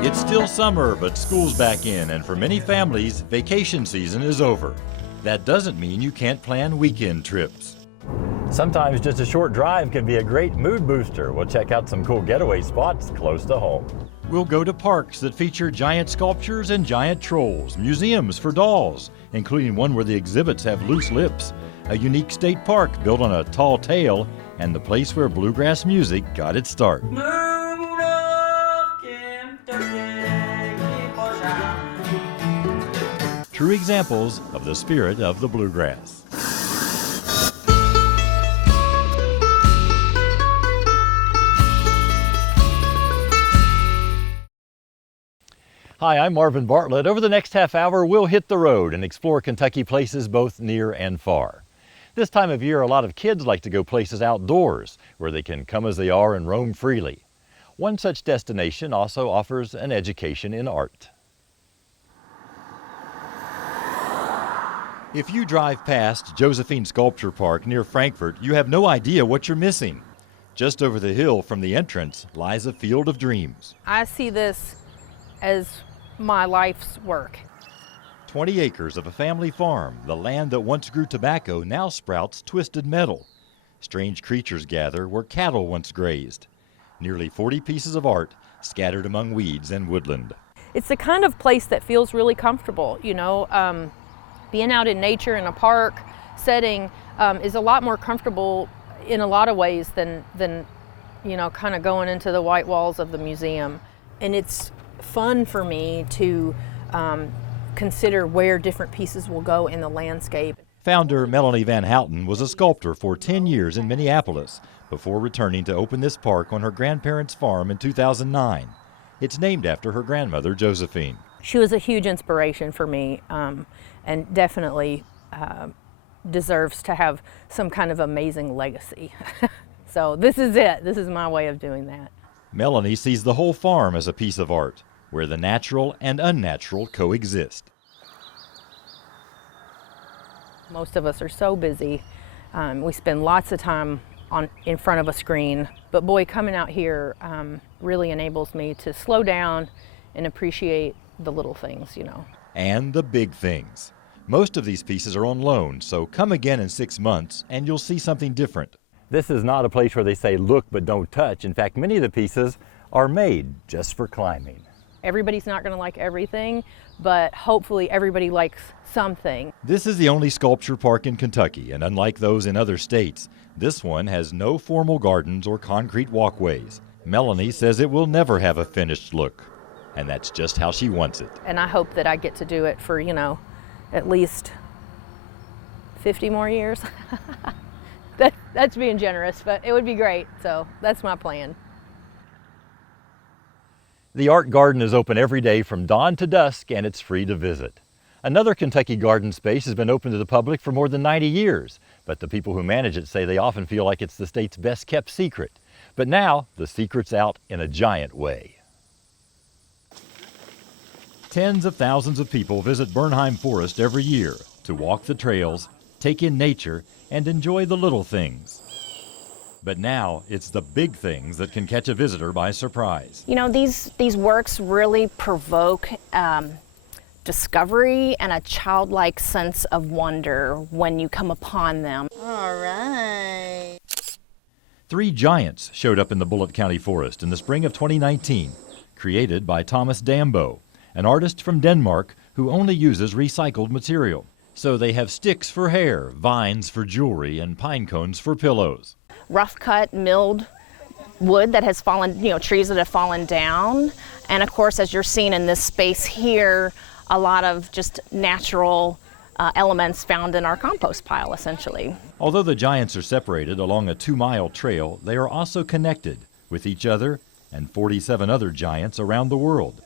It's still summer, but school's back in, and for many families, vacation season is over. That doesn't mean you can't plan weekend trips. Sometimes just a short drive can be a great mood booster. We'll check out some cool getaway spots close to home. We'll go to parks that feature giant sculptures and giant trolls, museums for dolls, including one where the exhibits have loose lips, a unique state park built on a tall tale, and the place where bluegrass music got its start. True examples of the spirit of the bluegrass. Hi, I'm Marvin Bartlett. Over the next half hour, we'll hit the road and explore Kentucky places both near and far. This time of year, a lot of kids like to go places outdoors where they can come as they are and roam freely. One such destination also offers an education in art. If you drive past Josephine Sculpture Park near Frankfort, you have no idea what you're missing. Just over the hill from the entrance lies a field of dreams. I see this as my life's work. 20 acres of a family farm, the land that once grew tobacco now sprouts twisted metal. Strange creatures gather where cattle once grazed. Nearly 40 pieces of art scattered among weeds and woodland. It's the kind of place that feels really comfortable, you know. Being out in nature in a park setting is a lot more comfortable in a lot of ways than you know, kind of going into the white walls of the museum. And it's fun for me to consider where different pieces will go in the landscape. Founder Melanie Van Houten was a sculptor for 10 years in Minneapolis before returning to open this park on her grandparents' farm in 2009. It's named after her grandmother, Josephine. She was a huge inspiration for me and definitely deserves to have some kind of amazing legacy. So this is it. This is my way of doing that. Melanie sees the whole farm as a piece of art, where the natural and unnatural coexist. Most of us are so busy. We spend lots of time in front of a screen, but boy, coming out here really enables me to slow down and appreciate the little things, you know. And the big things. Most of these pieces are on loan, so come again in 6 months and you'll see something different. This is not a place where they say look but don't touch. In fact, many of the pieces are made just for climbing. Everybody's not going to like everything, but hopefully everybody likes something. This is the only sculpture park in Kentucky, and unlike those in other states, this one has no formal gardens or concrete walkways. Melanie says it will never have a finished look, and that's just how she wants it. And I hope that I get to do it for, you know, at least 50 more years. That's being generous, but it would be great, so that's my plan. The art garden is open every day from dawn to dusk, and it's free to visit. Another Kentucky garden space has been open to the public for more than 90 years, but the people who manage it say they often feel like it's the state's best kept secret. But now, the secret's out in a giant way. Tens of thousands of people visit Bernheim Forest every year to walk the trails, take in nature, and enjoy the little things. But now, it's the big things that can catch a visitor by surprise. You know, these works really provoke discovery and a childlike sense of wonder when you come upon them. All right. 3 giants showed up in the Bullitt County Forest in the spring of 2019, created by Thomas Dambo, an artist from Denmark who only uses recycled material. So they have sticks for hair, vines for jewelry, and pine cones for pillows. Rough cut, milled wood that has fallen, you know, trees that have fallen down. And of course, as you're seeing in this space here, a lot of just natural elements found in our compost pile, essentially. Although the giants are separated along a 2-mile trail, they are also connected with each other and 47 other giants around the world.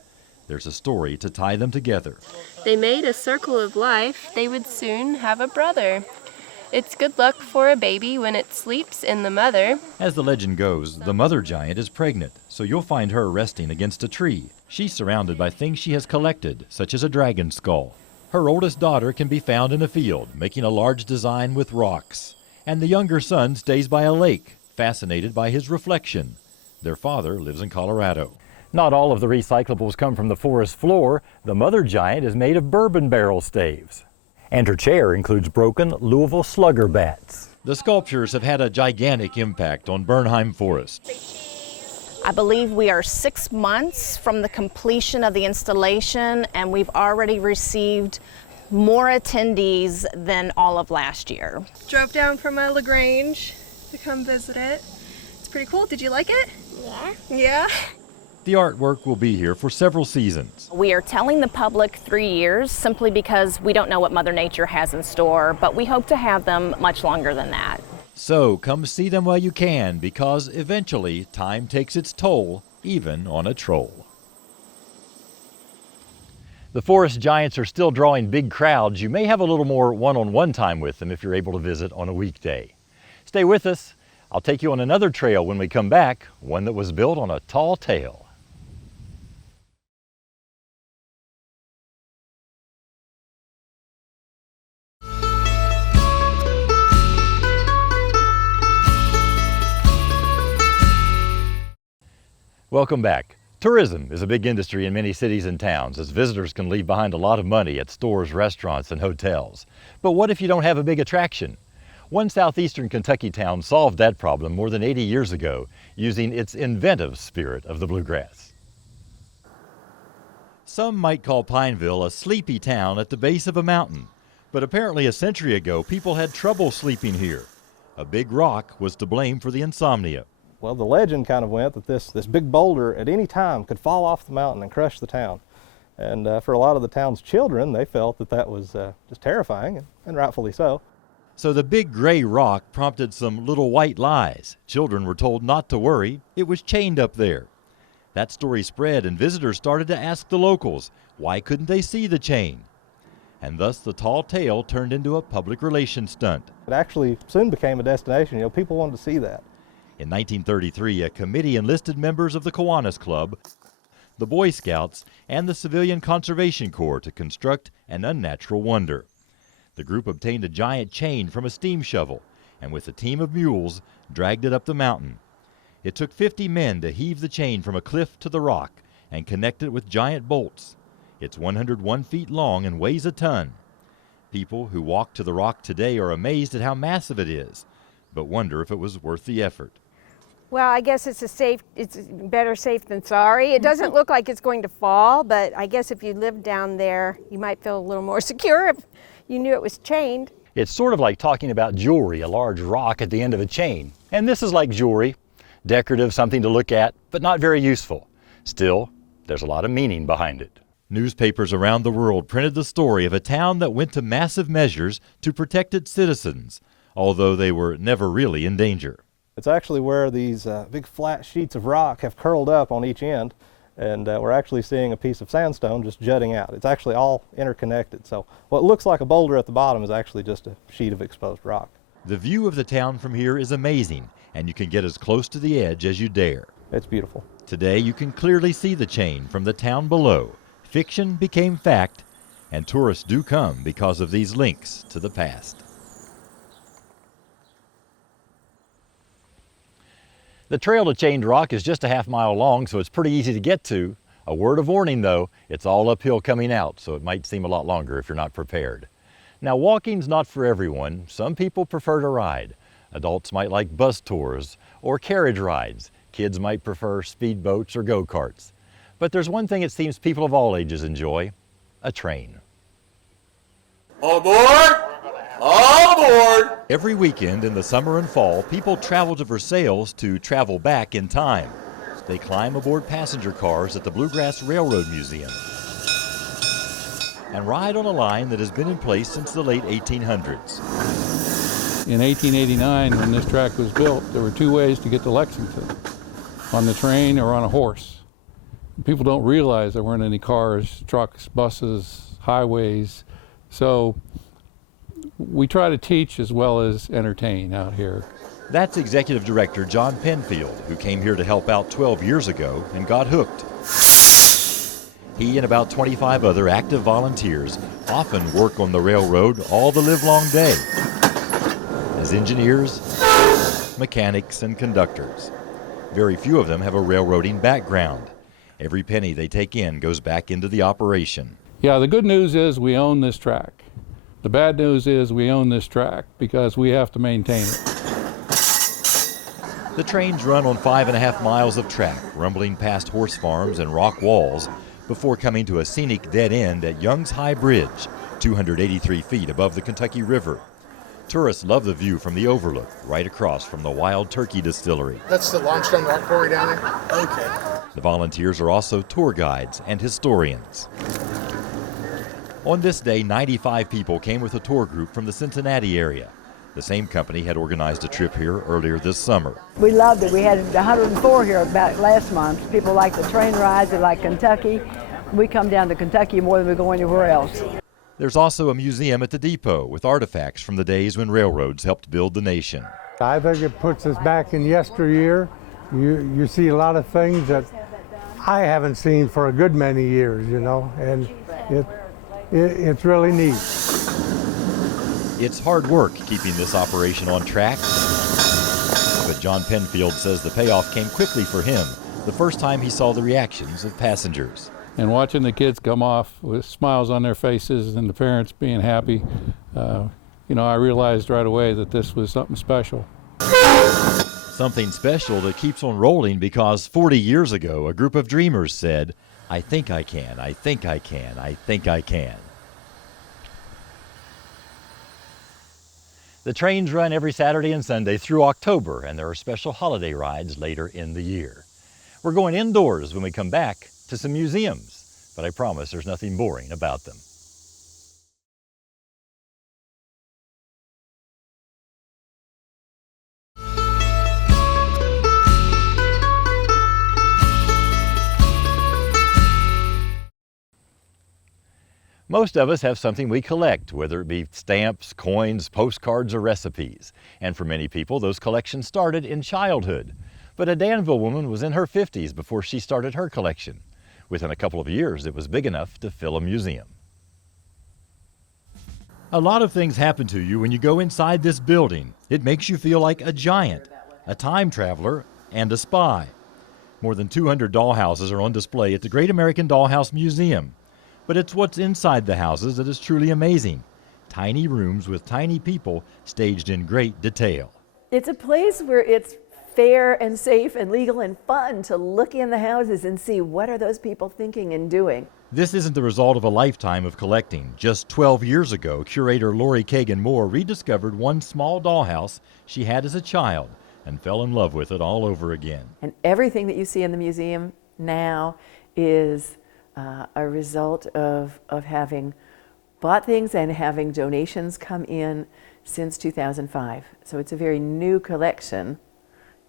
There's a story to tie them together. They made a circle of life. They would soon have a brother. It's good luck for a baby when it sleeps in the mother. As the legend goes, the mother giant is pregnant, so you'll find her resting against a tree. She's surrounded by things she has collected, such as a dragon skull. Her oldest daughter can be found in a field, making a large design with rocks. And the younger son stays by a lake, fascinated by his reflection. Their father lives in Colorado. Not all of the recyclables come from the forest floor. The mother giant is made of bourbon barrel staves. And her chair includes broken Louisville slugger bats. The sculptures have had a gigantic impact on Bernheim Forest. I believe we are 6 months from the completion of the installation, and we've already received more attendees than all of last year. Drove down from LaGrange to come visit it. It's pretty cool. Did you like it? Yeah. Yeah. The artwork will be here for several seasons. We are telling the public 3 years simply because we don't know what Mother Nature has in store, but we hope to have them much longer than that. So come see them while you can, because eventually time takes its toll, even on a troll. The forest giants are still drawing big crowds. You may have a little more one-on-one time with them if you're able to visit on a weekday. Stay with us. I'll take you on another trail when we come back, one that was built on a tall tale. Welcome back. Tourism is a big industry in many cities and towns, as visitors can leave behind a lot of money at stores, restaurants, and hotels. But what if you don't have a big attraction? One southeastern Kentucky town solved that problem more than 80 years ago using its inventive spirit of the bluegrass. Some might call Pineville a sleepy town at the base of a mountain, but apparently a century ago people had trouble sleeping here. A big rock was to blame for the insomnia. Well, the legend kind of went that this big boulder at any time could fall off the mountain and crush the town. And for a lot of the town's children, they felt that that was just terrifying, and rightfully so. So the big gray rock prompted some little white lies. Children were told not to worry. It was chained up there. That story spread, and visitors started to ask the locals, why couldn't they see the chain? And thus the tall tale turned into a public relations stunt. It actually soon became a destination. You know, people wanted to see that. In 1933, a committee enlisted members of the Kiwanis Club, the Boy Scouts, and the Civilian Conservation Corps to construct an unnatural wonder. The group obtained a giant chain from a steam shovel, and with a team of mules, dragged it up the mountain. It took 50 men to heave the chain from a cliff to the rock and connect it with giant bolts. It's 101 feet long and weighs a ton. People who walk to the rock today are amazed at how massive it is, but wonder if it was worth the effort. Well, I guess it's better safe than sorry. It doesn't look like it's going to fall, but I guess if you lived down there, you might feel a little more secure if you knew it was chained. It's sort of like talking about jewelry, a large rock at the end of a chain. And this is like jewelry, decorative, something to look at, but not very useful. Still, there's a lot of meaning behind it. Newspapers around the world printed the story of a town that went to massive measures to protect its citizens, although they were never really in danger. It's actually where these big flat sheets of rock have curled up on each end, and we're actually seeing a piece of sandstone just jutting out. It's actually all interconnected, so what looks like a boulder at the bottom is actually just a sheet of exposed rock. The view of the town from here is amazing, and you can get as close to the edge as you dare. It's beautiful. Today you can clearly see the chain from the town below. Fiction became fact, and tourists do come because of these links to the past. The trail to Chained Rock is just a half-mile long, so it's pretty easy to get to. A word of warning though, it's all uphill coming out, so it might seem a lot longer if you're not prepared. Now, walking's not for everyone. Some people prefer to ride. Adults might like bus tours or carriage rides. Kids might prefer speedboats or go-karts. But there's one thing it seems people of all ages enjoy: a train. Aboard! Aboard! Every weekend in the summer and fall, people travel to Versailles to travel back in time. They climb aboard passenger cars at the Bluegrass Railroad Museum and ride on a line that has been in place since the late 1800s. In 1889, when this track was built, there were two ways to get to Lexington: on the train or on a horse. People don't realize there weren't any cars, trucks, buses, highways. So we try to teach as well as entertain out here. That's Executive Director John Penfield, who came here to help out 12 years ago and got hooked. He and about 25 other active volunteers often work on the railroad all the livelong day as engineers, mechanics, and conductors. Very few of them have a railroading background, Every penny they take in goes back into the operation. Yeah, the good news is we own this track. The bad news is we own this track because we have to maintain it. The trains run on 5.5 miles of track, rumbling past horse farms and rock walls before coming to a scenic dead end at Young's High Bridge, 283 feet above the Kentucky River. Tourists love the view from the overlook, right across from the Wild Turkey Distillery. That's the limestone rock quarry down there? Okay. The volunteers are also tour guides and historians. On this day, 95 people came with a tour group from the Cincinnati area. The same company had organized a trip here earlier this summer. We loved it. We had 104 here about last month. People like the train rides, they like Kentucky. We come down to Kentucky more than we go anywhere else. There's also a museum at the depot with artifacts from the days when railroads helped build the nation. I think it puts us back in yesteryear. You see a lot of things that I haven't seen for a good many years, you know, and it's really neat. It's hard work keeping this operation on track, but John Penfield says the payoff came quickly for him the first time he saw the reactions of passengers. And watching the kids come off with smiles on their faces and the parents being happy, you know, I realized right away that this was something special. Something special that keeps on rolling because 40 years ago, a group of dreamers said, "I think I can, I think I can, I think I can." The trains run every Saturday and Sunday through October, and there are special holiday rides later in the year. We're going indoors when we come back to some museums, but I promise there's nothing boring about them. Most of us have something we collect, whether it be stamps, coins, postcards, or recipes. And for many people, those collections started in childhood. But a Danville woman was in her 50s before she started her collection. Within a couple of years, it was big enough to fill a museum. A lot of things happen to you when you go inside this building. It makes you feel like a giant, a time traveler, and a spy. More than 200 dollhouses are on display at the Great American Dollhouse Museum. But it's what's inside the houses that is truly amazing. Tiny rooms with tiny people staged in great detail. It's a place where it's fair and safe and legal and fun to look in the houses and see what are those people thinking and doing. This isn't the result of a lifetime of collecting. Just 12 years ago, curator Lori Kagan Moore rediscovered one small dollhouse she had as a child and fell in love with it all over again. And everything that you see in the museum now is a result of having bought things and having donations come in since 2005. So it's a very new collection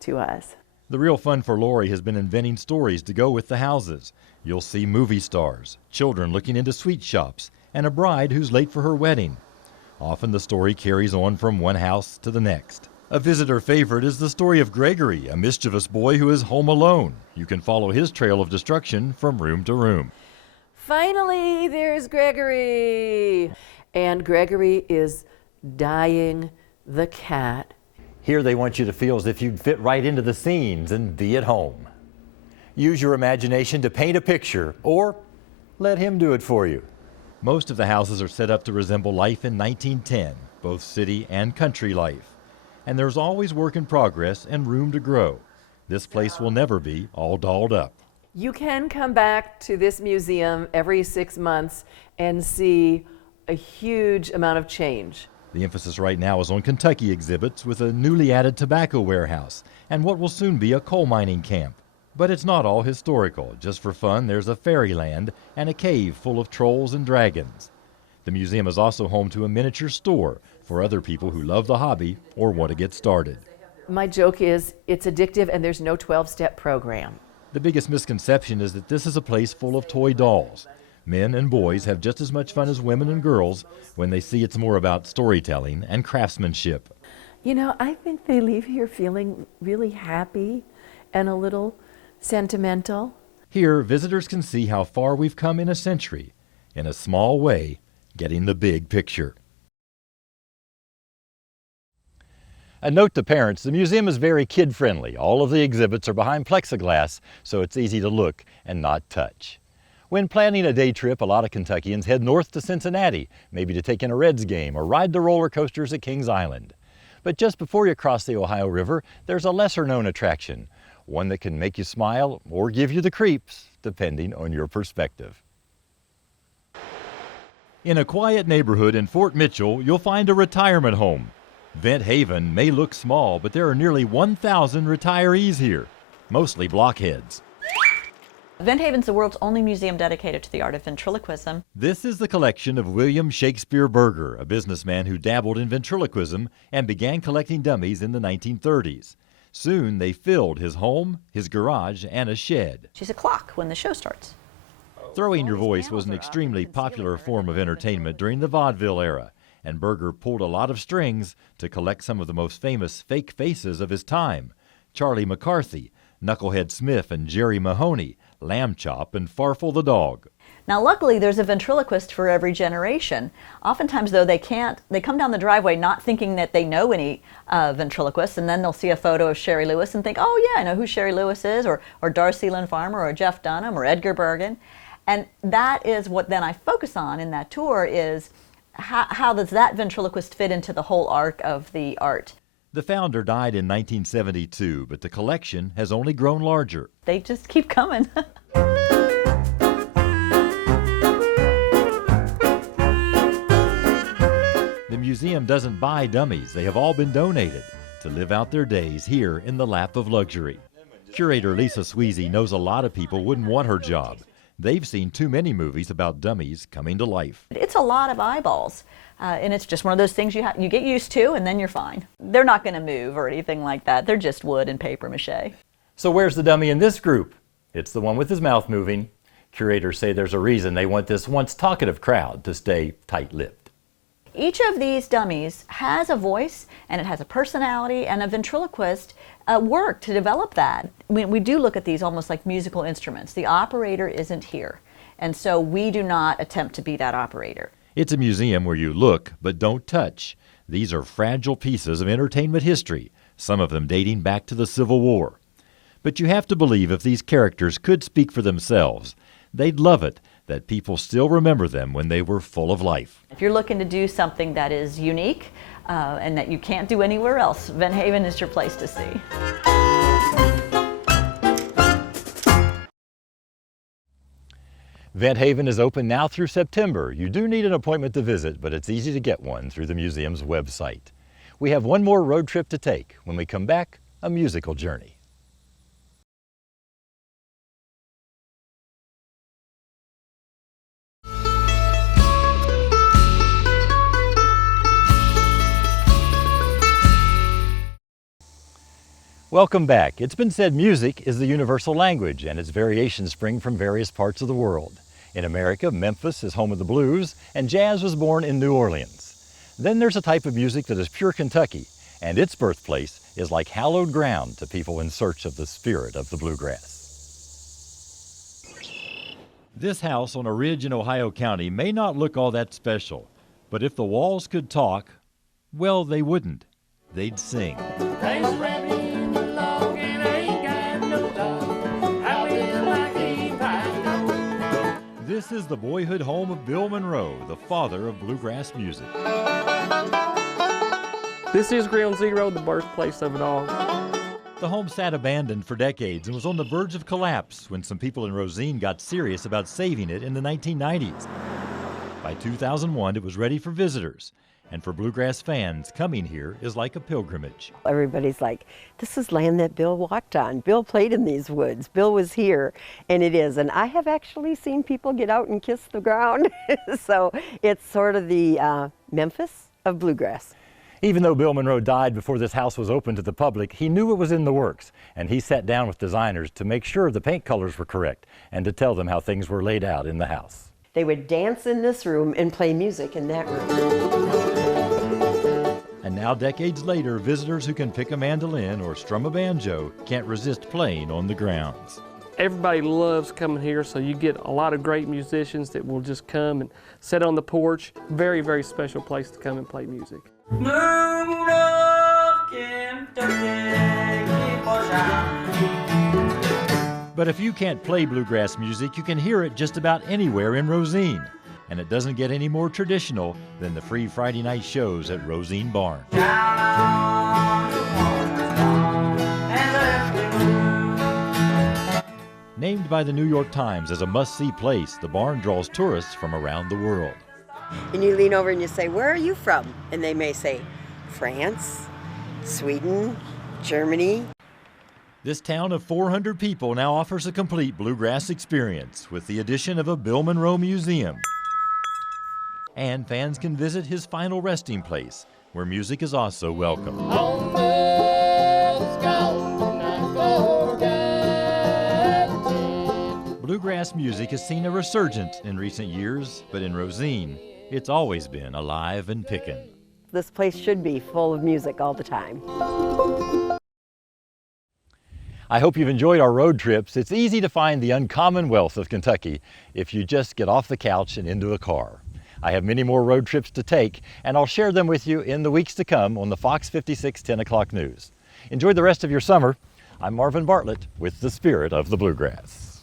to us. The real fun for Lori has been inventing stories to go with the houses. You'll see movie stars, children looking into sweet shops, and a bride who's late for her wedding. Often the story carries on from one house to the next. A visitor favorite is the story of Gregory, a mischievous boy who is home alone. You can follow his trail of destruction from room to room. Finally, there's Gregory. And Gregory is dyeing the cat. Here they want you to feel as if you'd fit right into the scenes and be at home. Use your imagination to paint a picture, or let him do it for you. Most of the houses are set up to resemble life in 1910, both city and country life. And there's always work in progress and room to grow. This place will never be all dolled up. You can come back to this museum every 6 months and see a huge amount of change. The emphasis right now is on Kentucky exhibits with a newly added tobacco warehouse and what will soon be a coal mining camp. But it's not all historical. Just for fun, there's a fairyland and a cave full of trolls and dragons. The museum is also home to a miniature store for other people who love the hobby or want to get started. My joke is it's addictive and there's no 12-step program. The biggest misconception is that this is a place full of toy dolls. Men and boys have just as much fun as women and girls when they see it's more about storytelling and craftsmanship. You know, I think they leave here feeling really happy and a little sentimental. Here, visitors can see how far we've come in a century, in a small way, getting the big picture. A note to parents, the museum is very kid-friendly. All of the exhibits are behind plexiglass, so it's easy to look and not touch. When planning a day trip, a lot of Kentuckians head north to Cincinnati, maybe to take in a Reds game or ride the roller coasters at Kings Island. But just before you cross the Ohio River, there's a lesser-known attraction, one that can make you smile or give you the creeps, depending on your perspective. In a quiet neighborhood in Fort Mitchell, you'll find a retirement home. Vent Haven may look small, but there are nearly 1,000 retirees here, mostly blockheads. Vent Haven's the world's only museum dedicated to the art of ventriloquism. This is the collection of William Shakespeare Berger, a businessman who dabbled in ventriloquism and began collecting dummies in the 1930s. Soon they filled his home, his garage, and a shed. She's a clock when the show starts. Throwing your voice was an extremely popular form of entertainment during the vaudeville era, and Berger pulled a lot of strings to collect some of the most famous fake faces of his time: Charlie McCarthy, Knucklehead Smith, and Jerry Mahoney, Lamb Chop, and Farfel the dog. Now luckily there's a ventriloquist for every generation. Oftentimes though they come down the driveway not thinking that they know any ventriloquists, and then they'll see a photo of Sherry Lewis and think, oh yeah, I know who Sherry Lewis is, or Darcy Lynn Farmer, or Jeff Dunham, or Edgar Bergen. And that is what then I focus on in that tour is how does that ventriloquist fit into the whole arc of the art? The founder died in 1972, but the collection has only grown larger. They just keep coming. The museum doesn't buy dummies. They have all been donated to live out their days here in the lap of luxury. Curator Lisa Sweezy knows a lot of people wouldn't want her job. They've seen too many movies about dummies coming to life. It's a lot of eyeballs, and it's just one of those things you get used to, and then you're fine. They're not going to move or anything like that. They're just wood and paper mache. So where's the dummy in this group? It's the one with his mouth moving. Curators say there's a reason they want this once talkative crowd to stay tight-lipped. Each of these dummies has a voice, and it has a personality, and a ventriloquist worked to develop that. We do look at these almost like musical instruments. The operator isn't here, and so we do not attempt to be that operator. It's a museum where you look but don't touch. These are fragile pieces of entertainment history, some of them dating back to the Civil War. But you have to believe if these characters could speak for themselves, they'd love it that people still remember them when they were full of life. If you're looking to do something that is unique and that you can't do anywhere else, Vent Haven is your place to see. Vent Haven is open now through September. You do need an appointment to visit, but it's easy to get one through the museum's website. We have one more road trip to take. When we come back, a musical journey. Welcome back. It's been said music is the universal language, and its variations spring from various parts of the world. In America, Memphis is home of the blues, and jazz was born in New Orleans. Then there's a type of music that is pure Kentucky, and its birthplace is like hallowed ground to people in search of the spirit of the bluegrass. This house on a ridge in Ohio County may not look all that special, but if the walls could talk, well, they wouldn't. They'd sing. This is the boyhood home of Bill Monroe, the father of bluegrass music. This is Ground Zero, the birthplace of it all. The home sat abandoned for decades and was on the verge of collapse when some people in Rosine got serious about saving it in the 1990s. By 2001, it was ready for visitors. And for bluegrass fans, coming here is like a pilgrimage. Everybody's like, this is land that Bill walked on. Bill played in these woods. Bill was here, and it is. And I have actually seen people get out and kiss the ground. So it's sort of the Memphis of bluegrass. Even though Bill Monroe died before this house was open to the public, he knew it was in the works, and he sat down with designers to make sure the paint colors were correct and to tell them how things were laid out in the house. They would dance in this room and play music in that room. And now, decades later, visitors who can pick a mandolin or strum a banjo can't resist playing on the grounds. Everybody loves coming here, so you get a lot of great musicians that will just come and sit on the porch. Very, very special place to come and play music. Moon of But if you can't play bluegrass music, you can hear it just about anywhere in Rosine. And it doesn't get any more traditional than the free Friday night shows at Rosine Barn. Named by the New York Times as a must-see place, the barn draws tourists from around the world. And you lean over and you say, "Where are you from?" And they may say, "France, Sweden, Germany." This town of 400 people now offers a complete bluegrass experience with the addition of a Bill Monroe museum. And fans can visit his final resting place, where music is also welcome. Bluegrass music has seen a resurgence in recent years, but in Rosine, it's always been alive and pickin'. This place should be full of music all the time. I hope you've enjoyed our road trips. It's easy to find the uncommon wealth of Kentucky if you just get off the couch and into a car. I have many more road trips to take, and I'll share them with you in the weeks to come on the Fox 56 10 o'clock news. Enjoy the rest of your summer. I'm Marvin Bartlett with the Spirit of the Bluegrass.